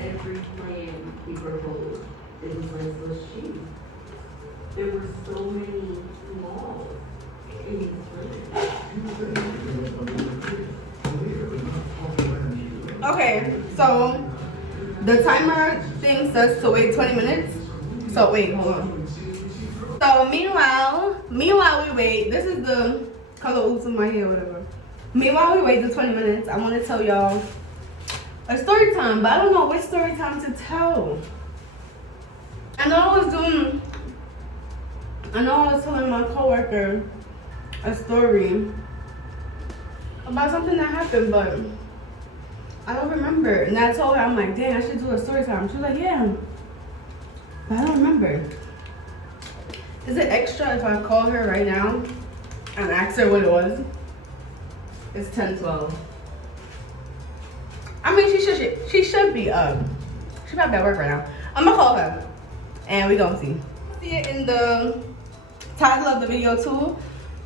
Every plan we proposed, it was like so cheap. There were so many flaws in these plans. Okay, so the timer thing says to wait 20 minutes. So wait, hold on. So meanwhile we wait. This is the color oops in my hair, whatever. Meanwhile we wait the 20 minutes. I want to tell y'all a story time, but I don't know which story time to tell. I know I was telling my coworker a story about something that happened, but I don't remember. And I told her, I'm like, dang, I should do a story time. She was like, yeah, but I don't remember. Is it extra if I call her right now and ask her what it was? It's 10:12. I mean, she should be she might be at work right now. I'm gonna call her and we gonna see it in the title of the video too.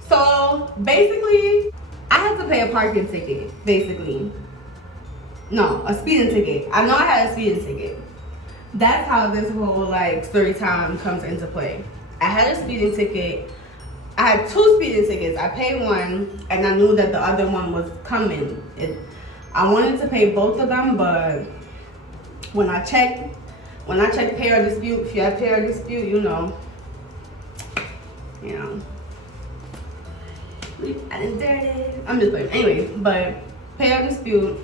So basically I had to pay a parking ticket, basically. No, a speeding ticket. I know I had a speeding ticket. That's how this whole like story time comes into play. I had a speeding ticket. I had 2 speeding tickets. I paid one and I knew that the other one was coming. I wanted to pay both of them, but when I checked pay or dispute, if you have pay or dispute, you know. I didn't dare it. I'm just playing. Anyway, but pay or dispute,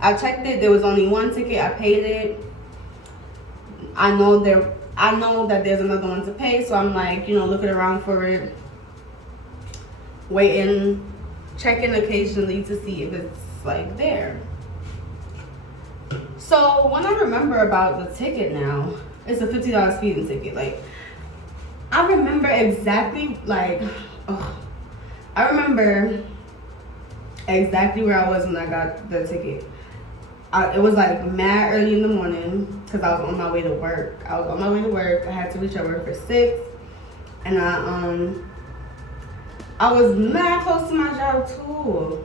I checked it. There was only one ticket. I paid it. I know that there's another one to pay, so I'm like, looking around for it, waiting, checking occasionally to see if it's like there. So when I remember about the ticket now, it's a $50 speeding ticket. Like, I remember exactly I remember exactly where I was when I got the ticket. It was like mad early in the morning because I was on my way to work. I had to reach at work for 6, and I was mad close to my job too.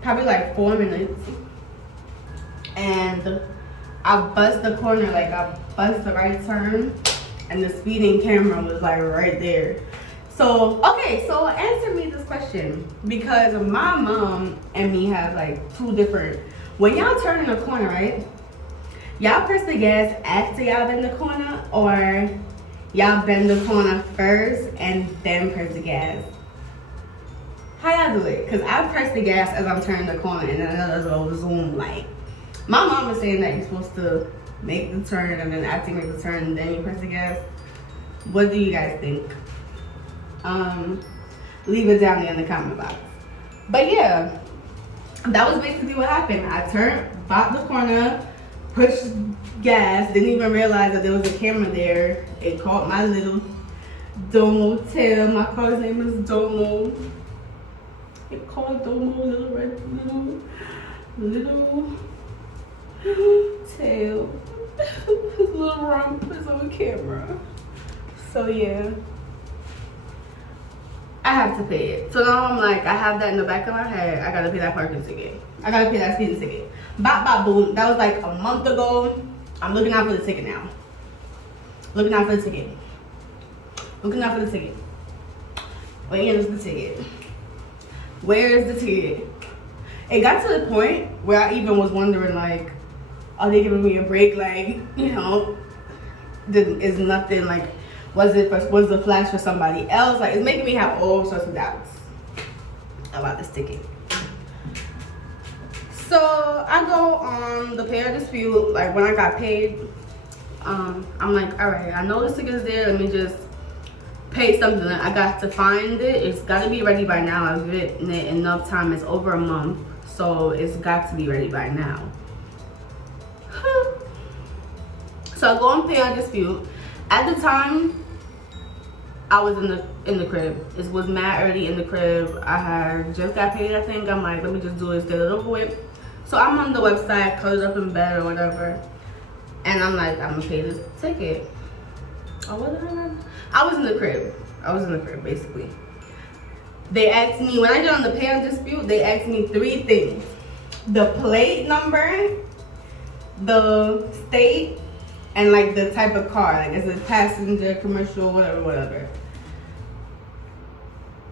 Probably like 4 minutes. And I bust the corner, like I bust the right turn, and the speeding camera was like right there. So, okay, so answer me this question, because my mom and me have like 2 different, when y'all turn in the corner, right? Y'all press the gas after y'all bend the corner, or y'all bend the corner first and then press the gas? How y'all do it? Because I press the gas as I'm turning the corner and then it'll go zoom. Like, my mom was saying that you're supposed to make the turn and then after you make the turn, then you press the gas. What do you guys think? Leave it down there in the comment box. But yeah, that was basically what happened. I bought the corner, pushed gas, didn't even realize that there was a camera there. It caught my little Domo tail. My car's name is Domo. It called Domo, little red, little tail. His little rump is on camera. So yeah, I have to pay it. So now I'm like, I have that in the back of my head. I gotta pay that parking ticket. I gotta pay that speeding ticket. Bop, bop, boom. That was like a month ago. I'm looking out for the ticket now. Looking out for the ticket. Looking out for the ticket. Where is the ticket? Where is the ticket? It got to the point where I even was wondering, like, are they giving me a break? Like, you know, is nothing like, was the flash for somebody else? Like, it's making me have all sorts of doubts about this ticket. So I go on the payer dispute. Like, when I got paid, I'm like, all right, I know this ticket is there. Let me just pay something. I got to find it. It's got to be ready by now. I've given it enough time. It's over a month, so it's got to be ready by now. So I go on payer dispute. At the time, I was in the crib. It was mad early in the crib. I had just got paid, I think. I'm like, let me just do this, get it over with. So I'm on the website, curled up in bed or whatever. And I'm like, I'm gonna pay this ticket. Oh, what did I was in the crib. I was in the crib, basically. They asked me, when I get on the payer dispute, they asked me 3 things. The plate number, the state, and like the type of car, like is it passenger, commercial, whatever.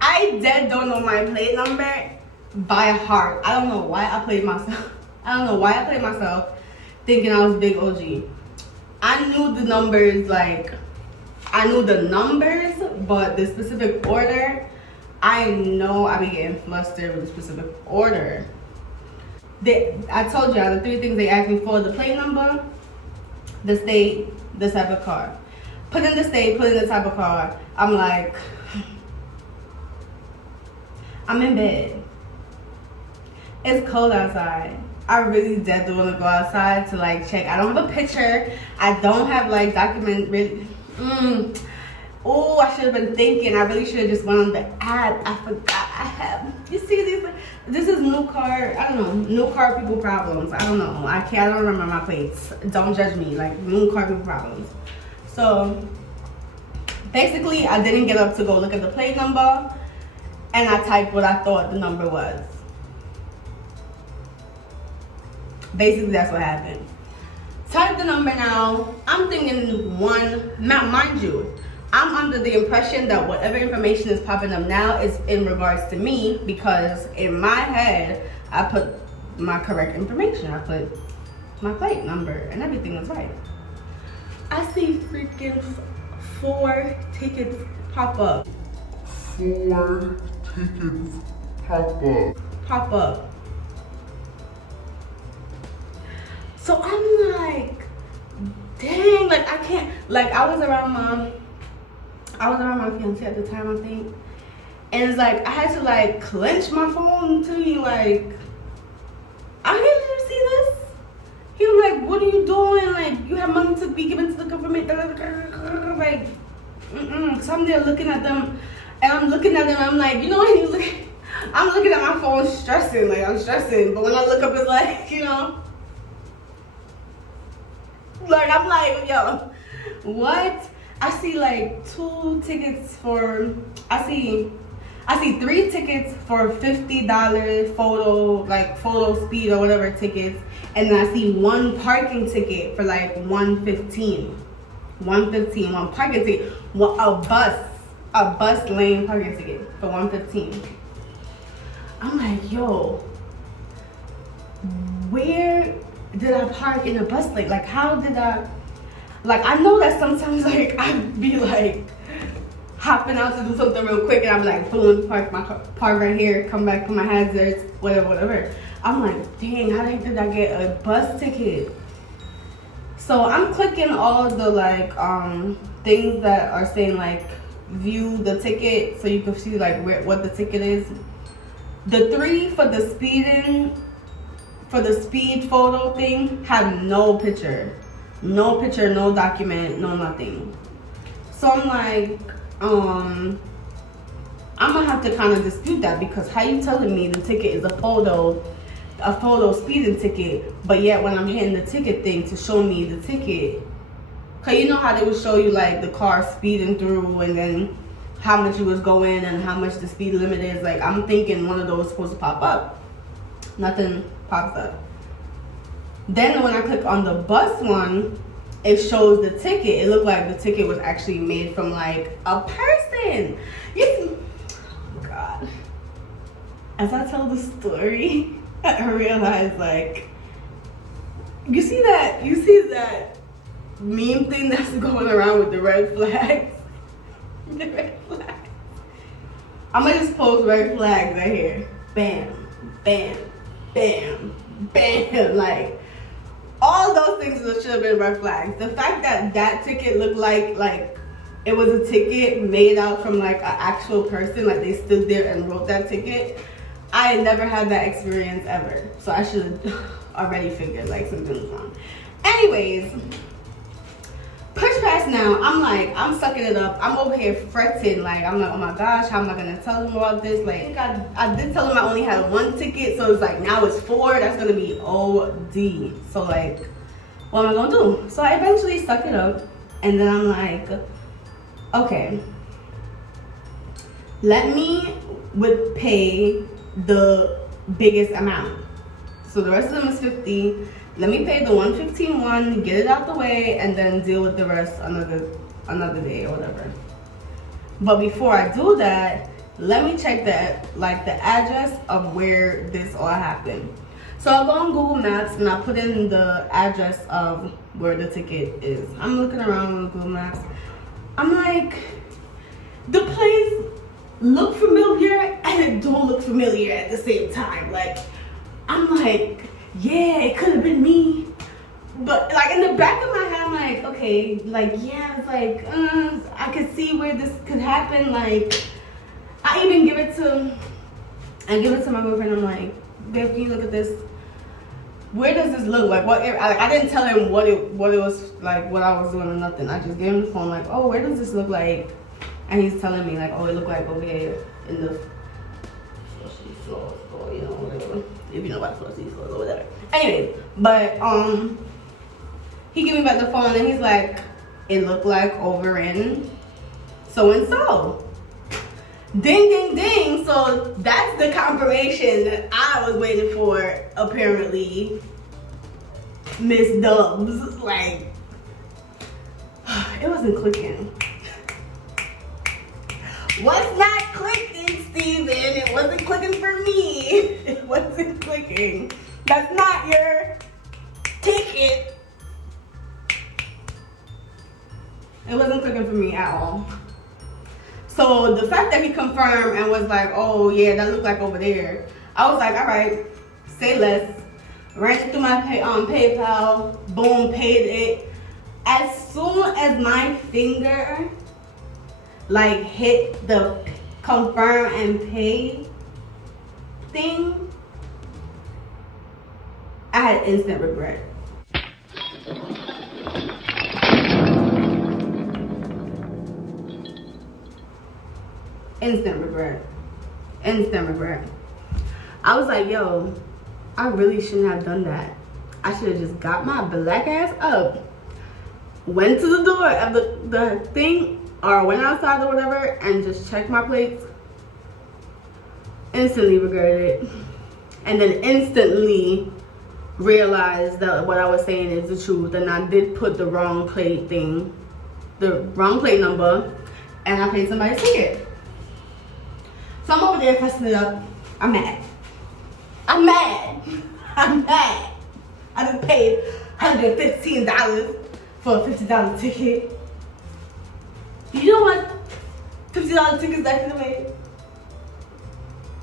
I don't know my plate number by heart. I don't know why I played myself. I don't know why I played myself thinking I was big OG. I knew the numbers, like, I knew the numbers, but the specific order, I know I be getting flustered with the specific order. I told y'all the 3 things they asked me for: the plate number, the state, the type of car. Put in the state, put in the type of car. I'm like, I'm in bed. It's cold outside. I really don't want to go outside to like check. I don't have a picture. I don't have like document really. Oh, I should have been thinking. I really should have just went on the app. I forgot I have. You see these? This is new car. I don't know. New car people problems. I don't know. I don't remember my plates. Don't judge me. Like, new car people problems. So basically, I didn't get up to go look at the plate number, and I typed what I thought the number was. Basically, that's what happened. Type the number now. I'm thinking mind you, I'm under the impression that whatever information is popping up now is in regards to me, because in my head, I put my correct information. I put my plate number and everything was right. I see freaking 4 tickets pop up. 4 tickets Pop up. So I'm like, dang, like I can't, like I was around my fiance at the time, I think. And it's like, I had to like clench my phone to me, like, I didn't you see this? He was like, what are you doing? Like, you have money to be given to the government. Like, So I'm there looking at them, and I'm looking at them, I'm like, you know what, I'm looking at my phone stressing, like I'm stressing. But when I look up, it's like, you know, like I'm like, yo, what? I see like 2 tickets for, I see 3 tickets for $50 photo speed or whatever tickets, and then I see 1 parking ticket for like $115, one parking ticket, a bus lane parking ticket for $115. I'm like, yo, where did I park in a bus lane? Like, how did I, like, I know that sometimes, like, I'd be, like, hopping out to do something real quick, and I'm like, boom, park right here, come back, put my hazards, whatever. I'm like, dang, how the heck did I get a bus ticket? So I'm clicking all the, like, things that are saying, like, view the ticket, so you can see, like, what the ticket is. The 3 for the speed photo thing had no picture, no document, no nothing. So I'm like, I'm gonna have to kind of dispute that, because how you telling me the ticket is a photo speeding ticket, but yet when I'm hitting the ticket thing to show me the ticket, cause you know how they would show you like the car speeding through and then how much you was going and how much the speed limit is. Like, I'm thinking one of those is supposed to pop up. Nothing pops up. Then when I click on the bus one, it shows the ticket. It looked like the ticket was actually made from like a person. Oh God. As I tell the story, I realized, like, you see that meme thing that's going around with the red flags? The red flags. I'm gonna just post red flags right here. Bam, bam, bam, bam. Like, all those things should have been red flags. The fact that that ticket looked like it was a ticket made out from like an actual person, like they stood there and wrote that ticket. I had never had that experience ever. So I should have already figured like something was wrong. Anyways, push past now. I'm sucking it up. I'm over here fretting. Like, I'm like, oh my gosh, how am I gonna tell them about this? Like, I did tell them I only had 1 ticket, so it's like now it's 4. That's gonna be OD. So like, what am I gonna do? So I eventually suck it up, and then I'm like, okay, let me pay the biggest amount. So the rest of them is 50. Let me pay the 115 one, get it out the way, and then deal with the rest another day or whatever. But before I do that, let me check the address of where this all happened. So I'll go on Google Maps and I'll put in the address of where the ticket is. I'm looking around on Google Maps. I'm like, the place look familiar and it don't look familiar at the same time. Like, I'm like, yeah, it could have been me. But like in the back of my head, I'm like, okay, like, yeah, it's like, I could see where this could happen. Like, I give it to my boyfriend. I'm like, babe, can you look at this? Where does this look like? I didn't tell him what it was like, what I was doing or nothing. I just gave him the phone, like, oh, where does this look like? And he's telling me like, oh, it looked like over here in the store, you know, whatever. If you know about floor or whatever. Anyways, but he gave me back the phone and he's like, it looked like over in so and so. Ding ding ding. So that's the confirmation that I was waiting for, apparently. Miss Dubs. Like, it wasn't clicking. What's not clicking, Steven? It wasn't clicking for me. It wasn't clicking. That's not your ticket. It wasn't clicking for me at all. So the fact that he confirmed and was like, oh yeah, that looked like over there, I was like, all right, say less. Ran through my PayPal, boom, paid it. As soon as my finger like hit the confirm and pay thing, I had instant regret. Instant regret. I was like, yo, I really shouldn't have done that. I should have just got my black ass up, went to the door of the thing, or went outside or whatever, and just checked my plates. Instantly regretted it. And then instantly realized that what I was saying is the truth, and I did put the wrong plate thing, the wrong plate number, and I paid somebody's ticket. So I'm over there fussing it up. I'm mad. I just paid $115 for a $50 ticket. You know what $50 tickets I could have made?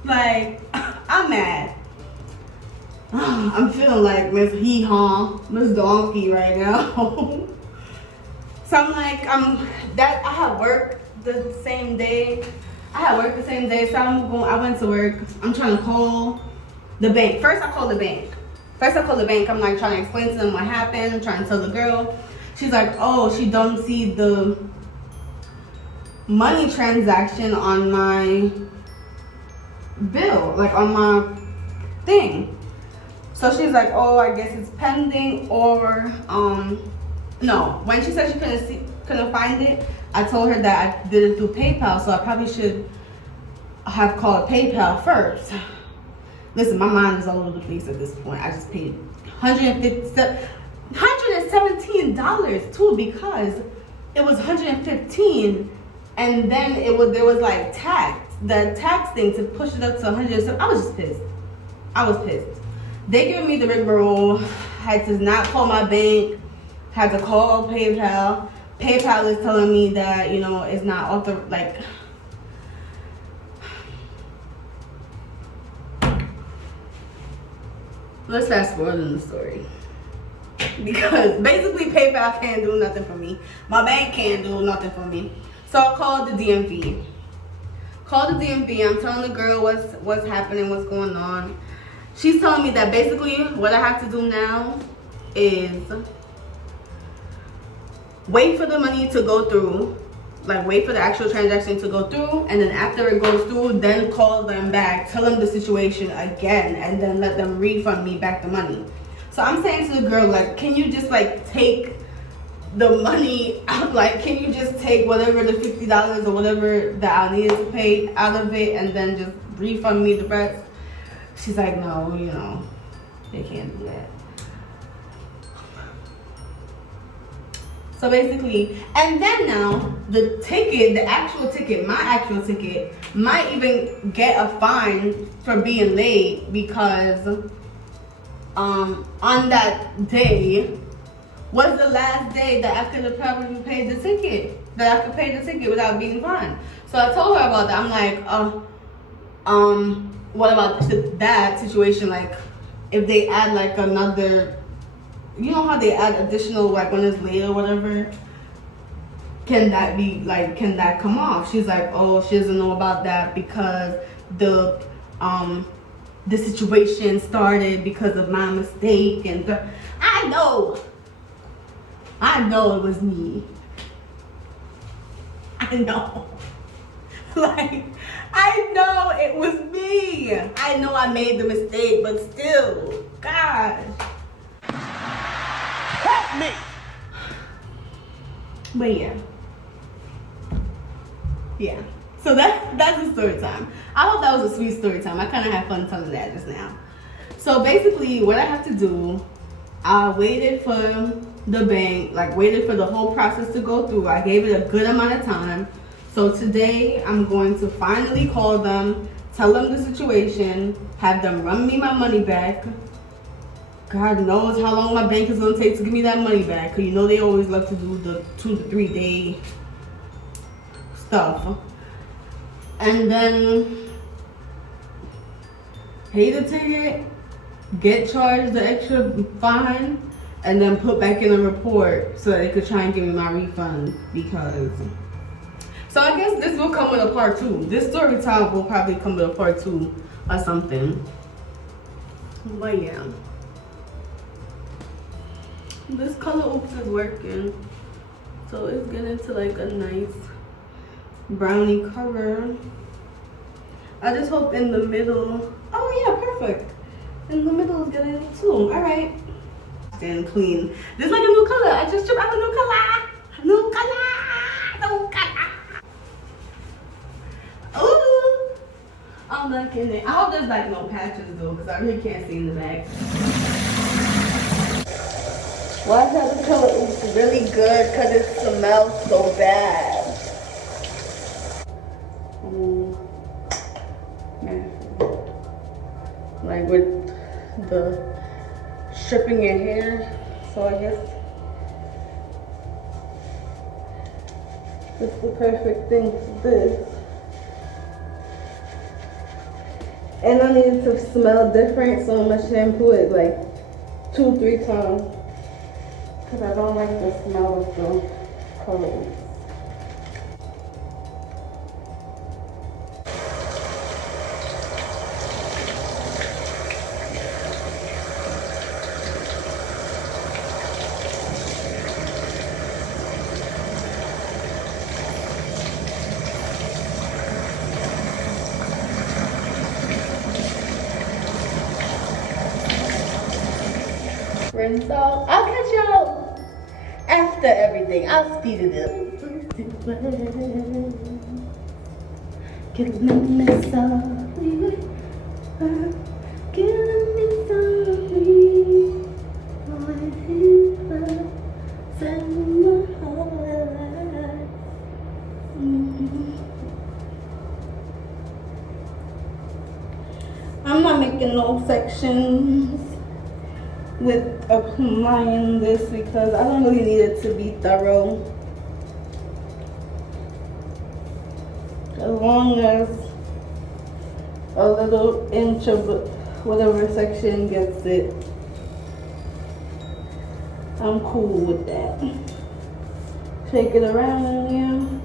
Like, I'm mad. I'm feeling like Miss Miss Donkey right now. So I'm like, I have work the same day. I had work the same day, so I went to work. I'm trying to call the bank. First, I called the bank. I'm like trying to explain to them what happened. I'm trying to tell the girl. She's like, oh, she don't see the money transaction on my bill, like on my thing. So she's like, oh, I guess it's pending, or no. When she said she couldn't find it, I told her that I did it through PayPal, so I probably should have called PayPal first. Listen, my mind is all over the place at this point. I just paid $117 too, because it was $115, and then there was like the tax thing to push it up to $107. I was just pissed. They gave me the rigmarole. Had to not call my bank. Had to call PayPal. PayPal is telling me that, you know, it's not like. Let's fast forward in the story. Because basically PayPal can't do nothing for me. My bank can't do nothing for me. So I called the DMV. I'm telling the girl what's happening, what's going on. She's telling me that basically what I have to do now is wait for the money to go through, like wait for the actual transaction to go through, and then after it goes through, then call them back, tell them the situation again, and then let them refund me back the money. So I'm saying to the girl, like, can you just like take the money out, like can you just take whatever the $50 or whatever that I needed to pay out of it and then just refund me the rest? She's like, no, you know, they can't do that. So basically, and then now the actual ticket might even get a fine for being late, because on that day was the last day that I could have probably paid the ticket, without being fined. So I told her about that. I'm like, what about that situation? Like, if they add like another, you know how they add additional, like when it's late or whatever, can that come off? She's like, oh, she doesn't know about that because the situation started because of my mistake, and I know it was me. I know. Like, I know it was me. I know I made the mistake, but still, gosh. Help me. But yeah. So that's the story time. I hope that was a sweet story time. I kind of had fun telling that just now. So basically, what I have to do, I waited for the bank, waited for the whole process to go through. I gave it a good amount of time. So today, I'm going to finally call them, tell them the situation, have them run me my money back. God knows how long my bank is going to take to give me that money back. Because you know they always love to do the 2 to 3 day stuff. And then pay the ticket, get charged the extra fine, and then put back in a report so that they could try and give me my refund. Because, so I guess this will come with a part 2. This story time will probably come with a part 2 or something. But yeah, this color Ogx is working, so it's getting to like a nice brownie color. I just hope in the middle, oh yeah, perfect. In the middle is getting it too. All right, and clean. This is like a new color. I just tripped out a new color. Ooh, I'm liking it. I hope there's like no patches though, because I really can't see in the back. Why is that the color Ogx really good? Because it smells so bad. Like with the stripping your hair, so I guess it's the perfect thing for this. And I need it to smell different, so I'm gonna shampoo it like 2-3 times, because I don't like the smell of the color. different. So I'll catch y'all after everything. I'll speed it up. Killing me softly, killing me softly. I'm not making no sections with applying this because I don't really need it to be thorough. As long as a little inch of whatever section gets it, I'm cool with that. Shake it around in here.